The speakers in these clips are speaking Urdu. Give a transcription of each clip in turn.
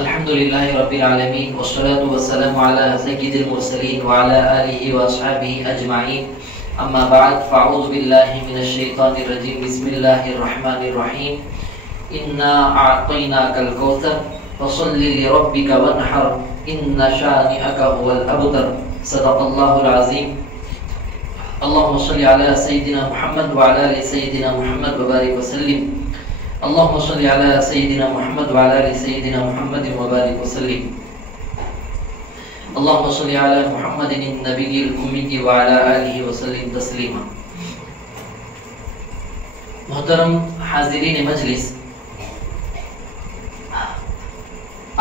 الحمدللہ رب العالمین والصلاة والسلام علی سید المرسلین وعلی آلہ واصحابہ اجمعین اما بعد فاعوذ باللہ من الشیطان الرجیم بسم اللہ الرحمن الرحیم انا اعطیناک الکوثر فصل لربک وانحر ان شانئک هو الابتر صدق اللہ العظیم اللہم صلی علی سیدنا محمد وعلی آل سیدنا محمد وبارک وسلم اللهم صل على سيدنا محمد وعلى آل سيدنا محمد وبارك وسلم اللهم صل على محمد النبي الأمي وعلى آله وسلم تسلیما. محترم حاضرین مجلس،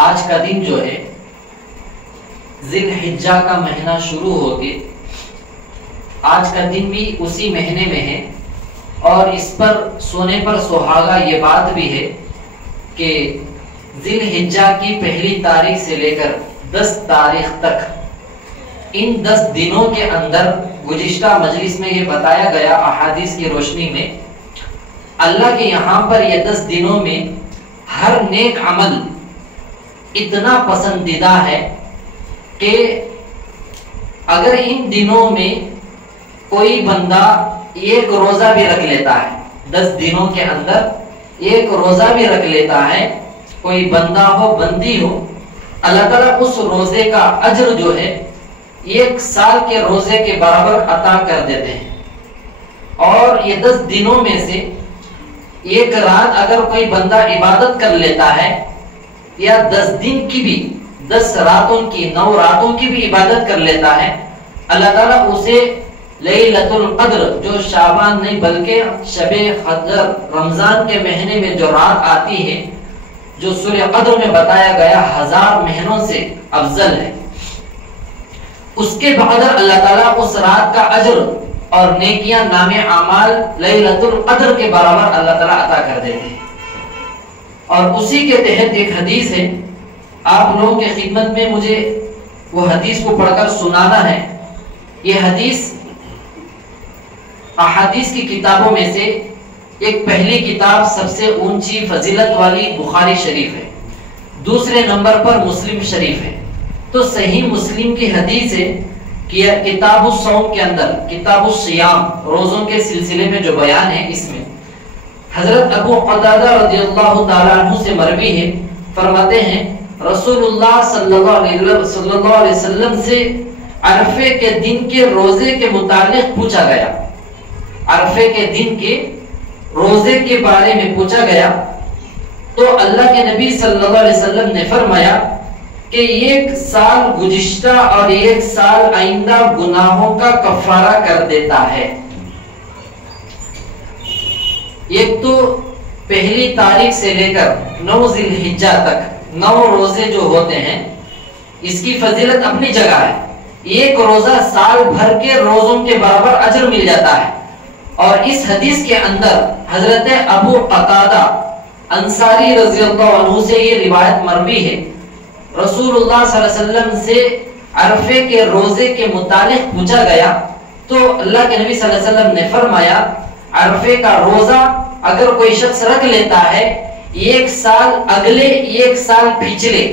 آج کا دن جو ہے ذی الحجہ کا مہینہ شروع ہو کے آج کا دن بھی اسی مہینے میں ہے، اور اس پر سونے پر سہاگا یہ بات بھی ہے کہ ذی الحجہ کی پہلی تاریخ سے لے کر 10 تاریخ تک ان 10 دنوں کے اندر گزشتہ مجلس میں یہ بتایا گیا احادیث کی روشنی میں، اللہ کے یہاں پر یہ 10 دنوں میں ہر نیک عمل اتنا پسندیدہ ہے کہ اگر ان دنوں میں کوئی بندہ ایک روزہ بھی رکھ لیتا ہے، 10 دنوں کے اندر ایک روزہ بھی رکھ لیتا ہے، کوئی بندہ ہو بندی ہو، اللہ تعالیٰ اس روزے کا اجر جو ہے 1 سال کے روزے کے برابر عطا کر دیتے ہیں. اور یہ 10 دنوں میں سے ایک رات اگر کوئی بندہ عبادت کر لیتا ہے، یا 10 دن کی بھی 10 راتوں کی 9 راتوں کی بھی عبادت کر لیتا ہے، اللہ تعالیٰ اسے لیلۃ القدر، جو شعبان نہیں بلکہ شب قدر رمضان کے مہینے میں جو رات آتی ہے، جو سورہ قدر میں بتایا گیا 1000 مہینوں سے افضل ہے، اس کے بعد اللہ تعالیٰ اس رات کا اجر اور نیکیاں نام اعمال لیلۃ القدر کے برابر اللہ تعالیٰ عطا کر دیتے ہیں. اور اسی کے تحت ایک حدیث ہے، آپ لوگوں کی خدمت میں مجھے وہ حدیث کو پڑھ کر سنانا ہے. یہ حدیث احادیث کی کتابوں میں سے ایک پہلی کتاب سب سے اونچی فضیلت والی بخاری شریف ہے، دوسرے نمبر پر مسلم شریف ہے. تو صحیح مسلم کی حدیث ہے کہ کتاب الصوم کے اندر، کتاب الصیام، روزوں کے سلسلے میں جو بیان ہے، اس میں حضرت ابو قتادہ رضی اللہ تعالیٰ عنہ سے مروی ہے، فرماتے ہیں رسول اللہ صلی اللہ علیہ وسلم سے عرفے کے دن کے روزے کے متعلق پوچھا گیا، عرفے کے دن کے روزے کے بارے میں پوچھا گیا، تو اللہ کے نبی صلی اللہ علیہ وسلم نے فرمایا کہ 1 سال گزشتہ اور 1 سال آئندہ گناہوں کا کفارہ کر دیتا ہے. ایک تو پہلی تاریخ سے لے کر 9 ذی الحجہ تک 9 روزے جو ہوتے ہیں، اس کی فضیلت اپنی جگہ ہے. ایک روزہ سال بھر کے روزوں کے برابر اجر مل جاتا ہے. اور اس حدیث کے اندر حضرت ابو قتادہ انصاری رضی اللہ عنہ سے یہ روایت مروی ہے، رسول اللہ صلی اللہ علیہ وسلم سے عرفے کے روزے کے متعلق پوچھا گیا، تو اللہ کے نبی صلی اللہ علیہ وسلم نے فرمایا عرفے کا روزہ اگر کوئی شخص رکھ لیتا ہے، 1 سال اگلے 1 سال پچھلے،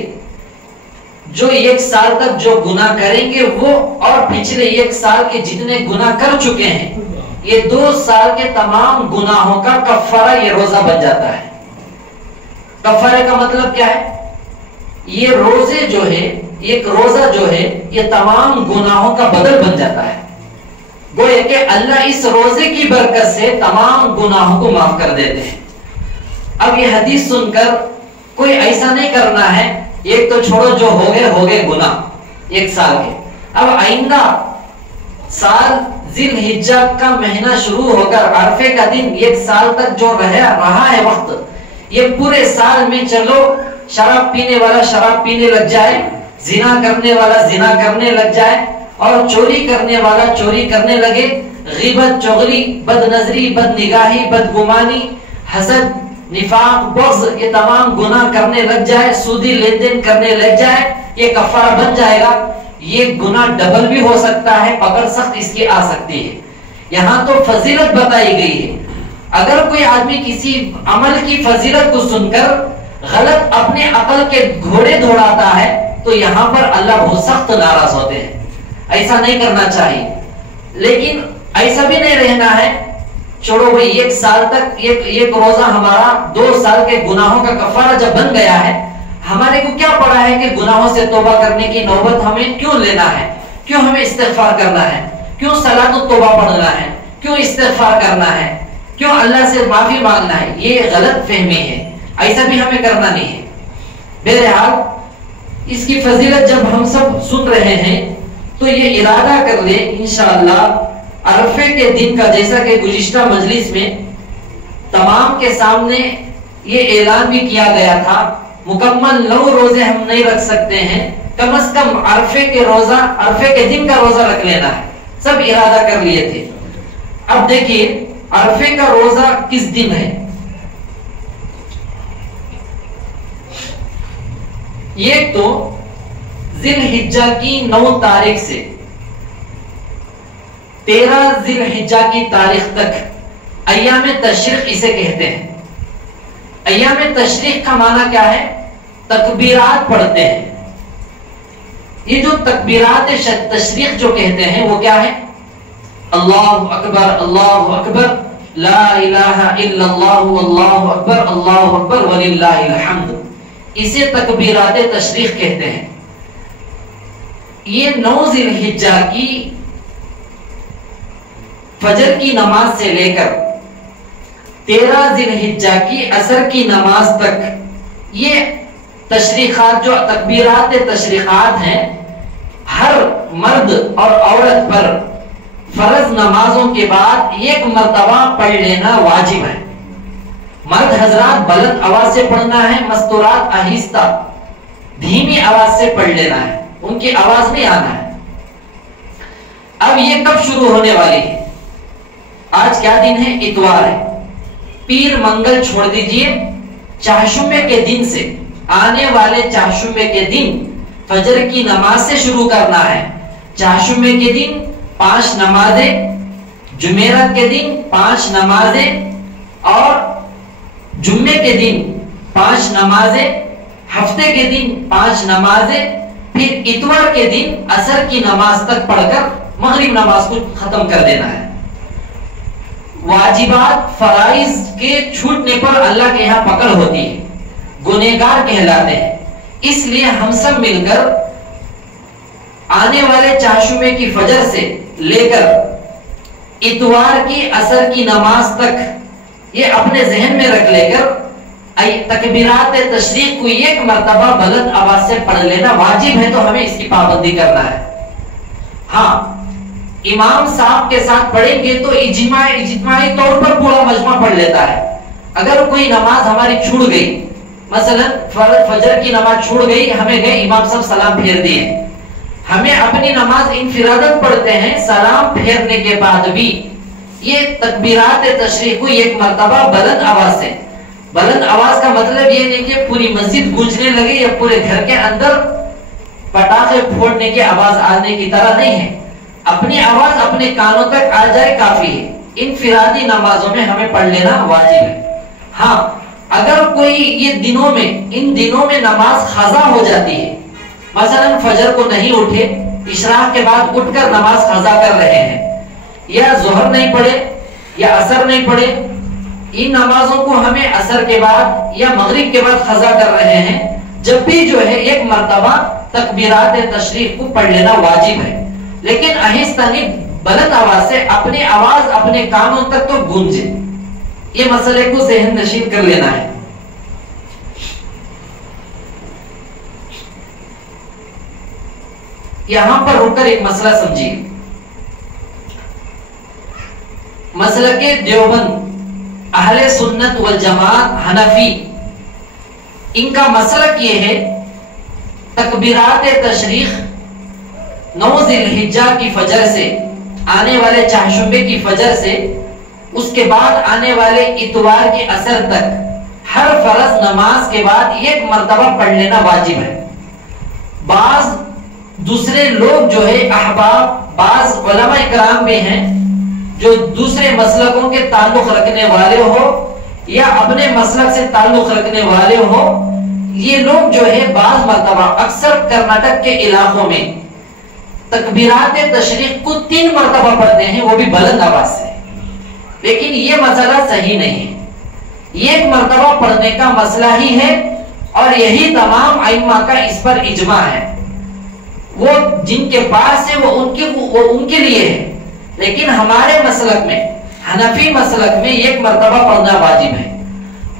جو 1 سال تک جو گناہ کریں گے وہ اور پچھلے 1 سال کے جتنے گناہ کر چکے ہیں، یہ 2 سال کے تمام گناہوں کا کفارہ یہ روزہ بن جاتا ہے. کفارے کا مطلب کیا ہے؟ یہ روزے جو ہے، ایک روزہ جو ہے، یہ تمام گناہوں کا بدل بن جاتا ہے. گویا کہ اللہ اس روزے کی برکت سے تمام گناہوں کو معاف کر دیتے ہیں. اب یہ حدیث سن کر کوئی ایسا نہیں کرنا ہے، ایک تو چھوڑو جو ہو گئے گناہ 1 سال کے، اب آئندہ سال ذی الحجہ کا مہینہ شروع ہو کر عرفے کا دن 1 سال تک جو رہا ہے وقت، یہ پورے سال میں چلو شراب پینے والا شراب پینے لگ جائے، زنا کرنے والا زنا کرنے لگ جائے، اور چوری کرنے والا چوری کرنے لگے، غیبت، چغلی، بد نظری، بد نگاہی، بدگمانی، حسد، نفاق، بغض، یہ تمام گناہ کرنے لگ جائے، سودی لین دین کرنے لگ جائے، یہ کفارہ بن جائے گا. یہ گناہ ڈبل بھی ہو سکتا ہے، پکڑ سخت اس کی آ سکتی ہے. یہاں تو فضیلت بتائی گئی ہے. اگر کوئی آدمی کسی عمل کی فضیلت کو سن کر غلط اپنے عقل کے گھوڑے دوڑاتا ہے تو یہاں پر اللہ بہت سخت ناراض ہوتے ہیں. ایسا نہیں کرنا چاہیے. لیکن ایسا بھی نہیں رہنا ہے چھوڑو بھائی 1 سال تک ایک روزہ ہمارا 2 سال کے گناہوں کا کفارہ جب بن گیا ہے، ہمارے کو کیا پڑا ہے کہ گناہوں سے توبہ کرنے کی نوبت ہمیں کیوں لینا ہے؟ کیوں ہمیں استغفار کرنا ہے؟ کیوں صلاۃ التوبہ پڑھنا ہے؟ کیوں استغفار کرنا ہے؟ کیوں اللہ سے معافی مانگنا ہے؟ یہ غلط فہمی ہے، ایسا بھی ہمیں کرنا نہیں ہے. بہرحال اس کی فضیلت جب ہم سب سن رہے ہیں تو یہ ارادہ کر لیں انشاءاللہ عرفے کے دن کا، جیسا کہ گزشتہ مجلس میں تمام کے سامنے یہ اعلان بھی کیا گیا تھا، مکمل 9 روزے ہم نہیں رکھ سکتے ہیں، کم از کم عرفے کے دن کا روزہ رکھ لینا ہے. سب ارادہ کر لیے تھے. اب دیکھیے عرفے کا روزہ کس دن ہے. یہ تو ذی الحجہ کی 9 تاریخ سے 13 ذی الحجہ کی تاریخ تک ایام تشریق اسے کہتے ہیں. ایام تشریق کا معنی کیا ہے؟ تکبیرات پڑھتے ہیں. یہ جو تکبیرات تشریق جو کہتے ہیں وہ کیا ہے؟ اللہ اکبر لا الہ الا اللہ واللہ اکبر وللہ الحمد. اسے تکبیرات تشریق کہتے ہیں. یہ 9 ذی الحجہ کی فجر کی نماز سے لے کر 13 ذی الحجہ کی عصر کی نماز تک یہ تشریقات جو تکبیرات تشریقات ہیں ہر مرد اور عورت پر فرض نمازوں کے بعد 1 مرتبہ پڑھ لینا واجب ہے. مرد حضرات بلند آواز سے پڑھنا ہے، مستورات آہستہ دھیمی آواز سے پڑھ لینا ہے، ان کی آواز میں آنا ہے. اب یہ کب شروع ہونے والی ہے؟ آج کیا دن ہے؟ اتوار ہے. پیر منگل چھوڑ دیجئے، چہارشنبے کے دن سے آنے والے چہارشنبے کے دن فجر کی نماز سے شروع کرنا ہے. چہارشنبے کے دن 5 نمازیں، جمعرات کے دن 5 نمازیں اور جمعے کے دن 5 نمازیں، ہفتے کے دن 5 نمازیں، پھر اتوار کے دن عصر کی نماز تک پڑھ کر مغرب نماز کو ختم کر دینا ہے. واجبات فرائض کے چھوٹنے پر اللہ کے یہاں پکڑ ہوتی ہے، گنہگار کہلاتے ہیں. اس لیے ہم سب مل کر آنے والے چہارشنبے کی فجر سے لے کر اتوار کی عصر کی نماز تک یہ اپنے ذہن میں رکھ لے کر تکبیرات تشریق کو 1 مرتبہ بلند آواز سے پڑھ لینا واجب ہے. تو ہمیں اس کی پابندی کرنا ہے. ہاں امام صاحب کے ساتھ پڑھیں گے تو اجتماعی طور پر پورا مجمع پڑھ لیتا ہے. اگر کوئی نماز ہماری چھوٹ گئی، مثلا فجر کی نماز چھوڑ گئی، ہمیں گئے امام صاحب سلام پھیر دیے، ہمیں اپنی نماز انفرادت پڑھتے ہیں. سلام پھیرنے کے بعد بھی یہ تکبیرات تشریق کو 1 مرتبہ بلند آواز سے، بلند آواز کا مطلب یہ نہیں کہ پوری مسجد گونجنے لگے یا پورے گھر کے اندر پٹاخے پھوڑنے کی آواز آنے کی طرح نہیں ہے. اپنی آواز اپنے کانوں تک آ جائے کافی ہے. انفرادی نمازوں میں ہمیں پڑھ لینا واجب ہے. ہاں اگر کوئی ان دنوں میں نماز قضا ہو جاتی ہے، مثلا فجر کو نہیں اٹھے، اشراق کے بعد اٹھ کر نماز قضا کر رہے ہیں، یا ظہر نہیں پڑھے یا عصر نہیں پڑھے، ان نمازوں کو ہمیں عصر کے بعد یا مغرب کے بعد قضا کر رہے ہیں، جب بھی جو ہے 1 مرتبہ تکبیرات تشریق کو پڑھ لینا واجب ہے. لیکن آہستہ نہیں، بلند آواز سے اپنی آواز اپنے کانوں تک تو گونجے. یہ مسئلے کو ذہن نشین کر لینا ہے. یہاں پر رک کر ایک مسئلہ سمجھیے. مسلک دیوبند، اہل سنت والجماعت، حنفی، ان کا مسلک یہ ہے تکبیرات تشریق 9 ذی الحجہ کی فجر سے، آنے والے چہارشنبے کی فجر سے، اس کے بعد آنے والے اتوار کی عصر تک ہر فرض نماز کے بعد 1 مرتبہ پڑھ لینا واجب ہے. بعض دوسرے لوگ جو ہے احباب، بعض علماء کرام بھی ہیں جو دوسرے مسلکوں کے تعلق رکھنے والے ہو، یا اپنے مسلک سے تعلق رکھنے والے ہو، یہ لوگ جو ہے بعض مرتبہ اکثر کرناٹک کے علاقوں میں تکبیرات تشریق کو 3 مرتبہ پڑھتے ہیں، وہ بھی بلند آواز سے، لیکن یہ مسئلہ صحیح نہیں ہے۔ یہ 1 مرتبہ پڑھنے کا مسئلہ ہی ہے، اور یہی تمام ائمہ کا اس پر اجماع ہے۔ وہ جن کے پاس ہے وہ ان کے لیے ہے، لیکن ہمارے مسلک میں، حنفی مسلک میں 1 مرتبہ پڑھنا واجب ہے۔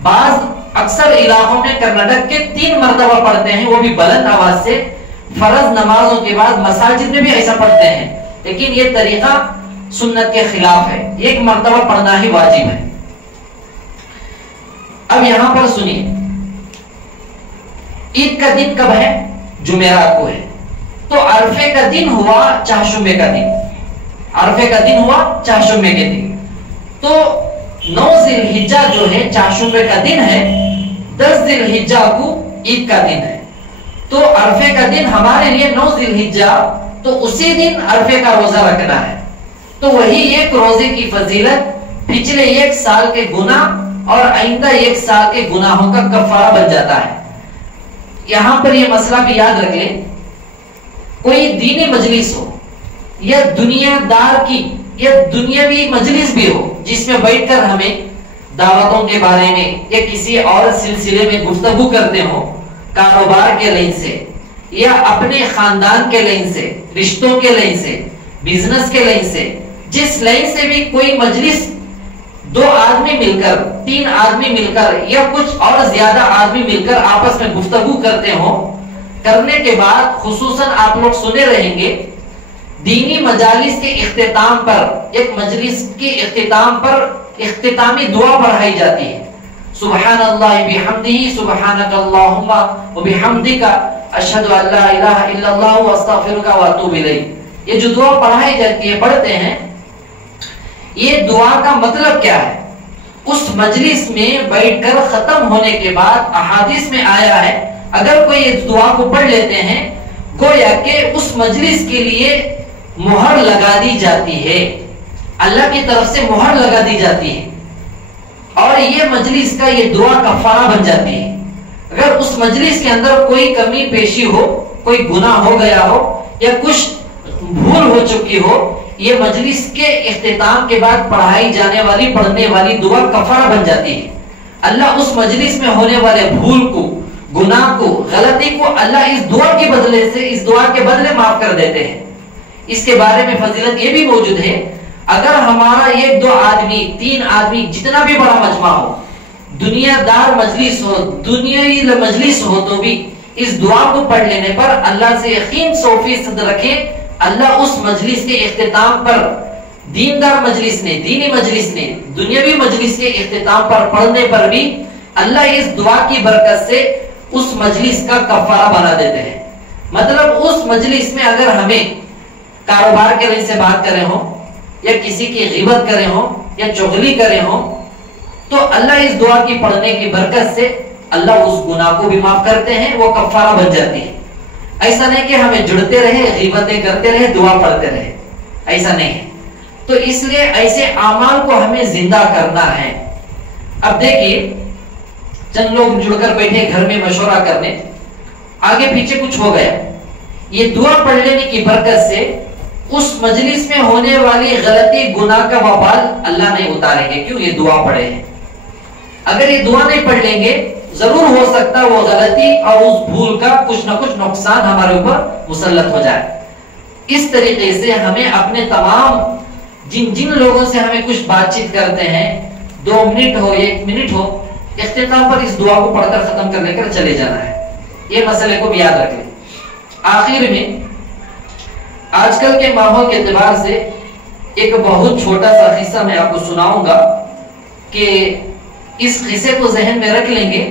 بعض اکثر علاقوں میں کرناٹک کے 3 مرتبہ پڑھتے ہیں، وہ بھی بلند آواز سے، فرض نمازوں کے بعد مساجد میں بھی ایسا پڑھتے ہیں، لیکن یہ طریقہ سنت کے خلاف ہے، 1 مرتبہ پڑھنا ہی واجب ہے۔ اب یہاں پر سنیے، عید کا دن کب ہے؟ جمعرات کو ہے، تو عرفے کا دن ہوا چہارشنبے کا دن، عرفے کا دن ہوا چہارشنبے کے دن، تو 9 ذی الحجہ جو ہے چہارشنبے کا دن ہے، 10 ذی الحجہ کو عید کا دن ہے، تو عرفے کا دن ہمارے لیے 9 ذی الحجہ، تو اسی دن عرفے کا روزہ رکھنا ہے، تو وہی 1 روزے کی فضیلت پچھلے 1 سال کے گناہ اور آئندہ 1 سال کے گناہوں کا کفارہ بن جاتا ہے۔ یہاں پر یہ مسئلہ بھی یاد رکھ لیں، کوئی دینی مجلس ہو یا دنیا دار کی یا دنیاوی مجلس بھی ہو جس میں بیٹھ کر ہمیں دعوتوں کے بارے میں یا کسی اور سلسلے میں گفتگو کرتے ہو، کاروبار کے لائن سے یا اپنے خاندان کے لائن سے، رشتوں کے لائن سے، بزنس کے لائن سے، جس لائن سے بھی کوئی مجلس 2 آدمی مل کر، 3 آدمی مل کر یا کچھ اور زیادہ آدمی مل کر آپس میں گفتگو کرتے ہو، کرنے کے بعد خصوصاً آپ لوگ سنے رہیں گے دینی مجالس کے اختتام پر، ایک مجلس کے اختتام پر اختتامی دعا پڑھائی جاتی ہے، سبحان اللہ بحمدہ سبحانک اللہم وبحمدک اشہد ان لا الہ الا اللہ واستغفرک واتوب الیک، یہ جو دعا پڑھائی جاتی ہے، پڑھتے ہیں، یہ دعا کا مطلب کیا ہے؟ اس مجلس میں بیٹھ کر ختم ہونے کے بعد احادیث میں آیا ہے، اگر کوئی اس دعا کو پڑھ لیتے ہیں گویا کہ اس مجلس کے لیے مہر لگا دی جاتی ہے، اللہ کی طرف سے مہر لگا دی جاتی ہے، اور یہ مجلس کا یہ دعا کفارہ بن جاتی ہے۔ اگر اس مجلس کے اندر کوئی کمی پیشی ہو، کوئی گناہ ہو گیا ہو یا کچھ بھول ہو چکی ہو، یہ مجلس کے اختتام کے بعد پڑھائی جانے والی پڑھنے والی دعا کفارہ بن جاتی ہے۔ اللہ اس مجلس میں ہونے والے بھول کو، گناہ کو، غلطی کو اللہ اس دعا کے بدلے سے، اس دعا کے بدلے معاف کر دیتے ہیں۔ اس کے بارے میں فضیلت یہ بھی موجود ہے، اگر ہمارا 1-2 آدمی، 3 آدمی، جتنا بھی بڑا مجمع ہو، دنیا دار مجلس ہو، دنیاوی مجلس ہو، تو بھی اس دعا کو پڑھ لینے پر اللہ سے یقین 100% رکھیں، اللہ اس مجلس کے اختتام پر، دیندار مجلس نے، دینی مجلس نے، دنیاوی مجلس کے اختتام پر پڑھنے پر بھی اللہ اس دعا کی برکت سے اس مجلس کا کفارہ بنا دیتے ہیں۔ مطلب اس مجلس میں اگر ہمیں کاروبار کے لئے سے بات کرے ہوں یا کسی کی غیبت کرے ہوں یا چغلی کرے ہوں، تو اللہ اس دعا کی پڑھنے کی برکت سے اللہ اس گناہ کو بھی معاف کرتے ہیں، وہ کفارہ بن جاتی ہے۔ ایسا نہیں کہ ہمیں جڑتے رہے، غیبتیں کرتے رہے، دعا پڑھتے رہے، ایسا نہیں ہے۔ تو اس لیے ایسے اعمال کو ہمیں زندہ کرنا ہے۔ اب دیکھیے، چند لوگ جڑ کر بیٹھے گھر میں مشورہ کرنے، آگے پیچھے کچھ ہو گیا، یہ دعا پڑھ لینے کی برکت سے اس مجلس میں ہونے والی غلطی گناہ کا وبال اللہ نہیں اتاریں گے، کیوں؟ یہ دعا پڑھے ہیں۔ اگر یہ دعا نہیں پڑھ لیں گے، ضرور ہو سکتا وہ غلطی اور اس بھول کا کچھ نہ کچھ نقصان ہمارے اوپر مسلط ہو جائے۔ اس طریقے سے ہمیں اپنے تمام جن لوگوں سے ہمیں کچھ بات چیت کرتے ہیں، 2 منٹ ہو، 1 منٹ ہو، اختتام پر اس دعا کو پڑھ کر ختم کر لے کر چلے جانا ہے۔ یہ مسئلے کو بھی یاد رکھ لیں۔ آخر میں آج کل کے ماحول کے اعتبار سے ایک بہت چھوٹا سا قصہ میں آپ کو سناؤں گا کہ اس قصے کو ذہن میں رکھ لیں گے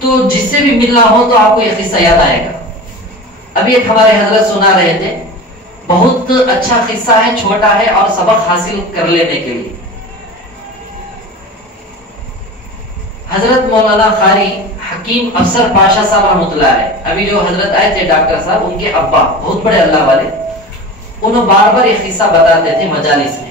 تو جس سے بھی ملنا ہو تو آپ کو یہ قصہ یاد آئے گا۔ ابھی ایک ہمارے حضرت سنا رہے تھے، بہت اچھا قصہ ہے، چھوٹا ہے اور سبق حاصل کر لینے کے لیے۔ حضرت مولانا قاری حکیم افسر پاشا صاحب رحمۃ اللہ علیہ، ابھی جو حضرت آئے تھے ڈاکٹر صاحب، ان کے ابا بہت بڑے اللہ والے، انہوں بار بار یہ قصہ بتاتے تھے مجالس میں۔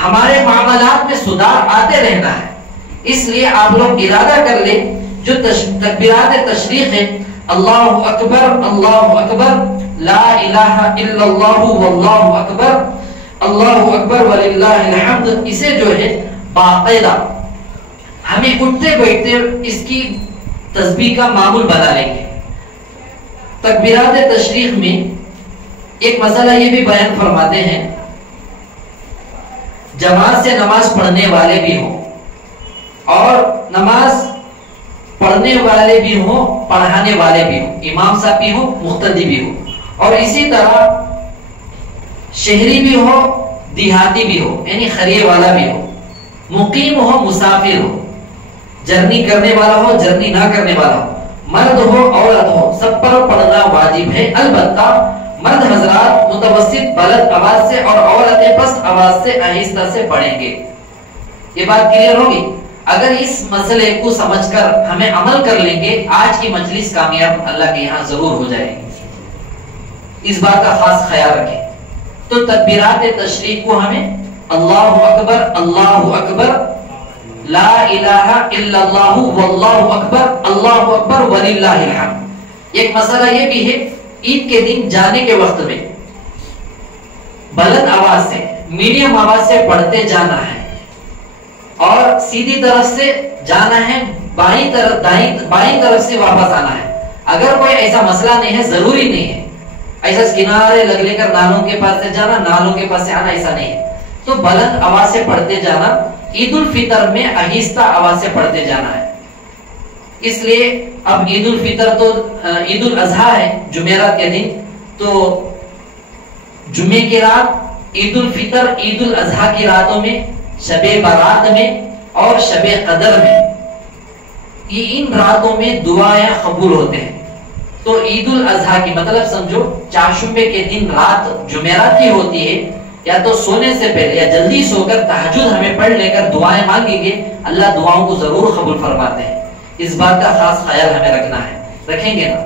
ہمارے معاملات میں سدھار آتے رہنا ہے. اس لیے آپ لوگ ارادہ کر لیں جو تکبیرات تشریق ہے، اللہ اکبر لا الہ الا اللہ واللہ اکبر وللہ الحمد، اسے جو ہے باقاعدہ ہمیں اٹھتے بیٹھتے اس کی تسبیح کا معمول بنا لیں گے. تکبیرات تشریق میں ایک مسئلہ یہ بھی بیان فرماتے ہیں، جماعت سے نماز پڑھنے والے بھی ہوں اور نماز پڑھنے والے بھی ہوں، پڑھانے والے بھی ہوں، امام صاحب بھی ہوں، مقتدی بھی ہوں، اور اسی طرح شہری بھی ہو، دیہاتی بھی ہو، یعنی خریے والا بھی ہو، مقیم ہو، مسافر ہو، جرنی کرنے والا ہو، جرنی نہ کرنے والا ہو، مرد ہو، عورت ہو، سب پر پڑھنا واجب ہے. البتہ مرد حضرات متوسط بلند آواز سے اور عورتیں پست آواز سے آہستہ سے پڑھیں گے. یہ بات کلیئر ہوگی؟ اگر اس مسئلے کو سمجھ کر ہمیں عمل کر لیں گے، آج کی مجلس کامیاب اللہ کے یہاں ضرور ہو جائے گی. اس بات کا خاص خیال رکھیں. تو تکبیرات تشریق کو ہمیں اللہ اکبر لا الہ الا اللہ واللہ اکبر وللہ الحمد. ایک مسئلہ یہ بھی ہے، عید کے دن جانے کے وقت میں بلند آواز سے، میڈیم آواز سے پڑھتے جانا ہے اور سیدھی طرف سے جانا ہے، بائیں طرف سے واپس آنا ہے. اگر کوئی ایسا مسئلہ نہیں ہے، ضروری نہیں ہے ایسا کنارے لگ کر نالوں کے پاس سے جانا، نالوں کے پاس سے آنا، ایسا نہیں ہے. تو بلند آواز سے پڑھتے جانا. عید الفطر میں آہستہ آواز سے پڑھتے جانا ہے. اس لیے اب عید الفطر تو عید الاضحیٰ ہے، جمعرات کے دن، تو جمعے کی رات، عید الفطر عید الاضحیٰ کی راتوں میں، شب برات میں اور شب قدر میں، یہ ان راتوں میں دعائیں قبول ہوتے ہیں. تو عید الاضحیٰ کی مطلب سمجھو، چاشمے کے دن رات جمعرات کی ہوتی ہے، یا تو سونے سے پہلے یا جلدی سو کر تہجد ہمیں پڑھ لے کر دعائیں مانگیں گے، اللہ دعاؤں کو ضرور قبول فرماتے ہیں. اس بات کا خاص خیال ہمیں رکھنا ہے. رکھیں گے نا؟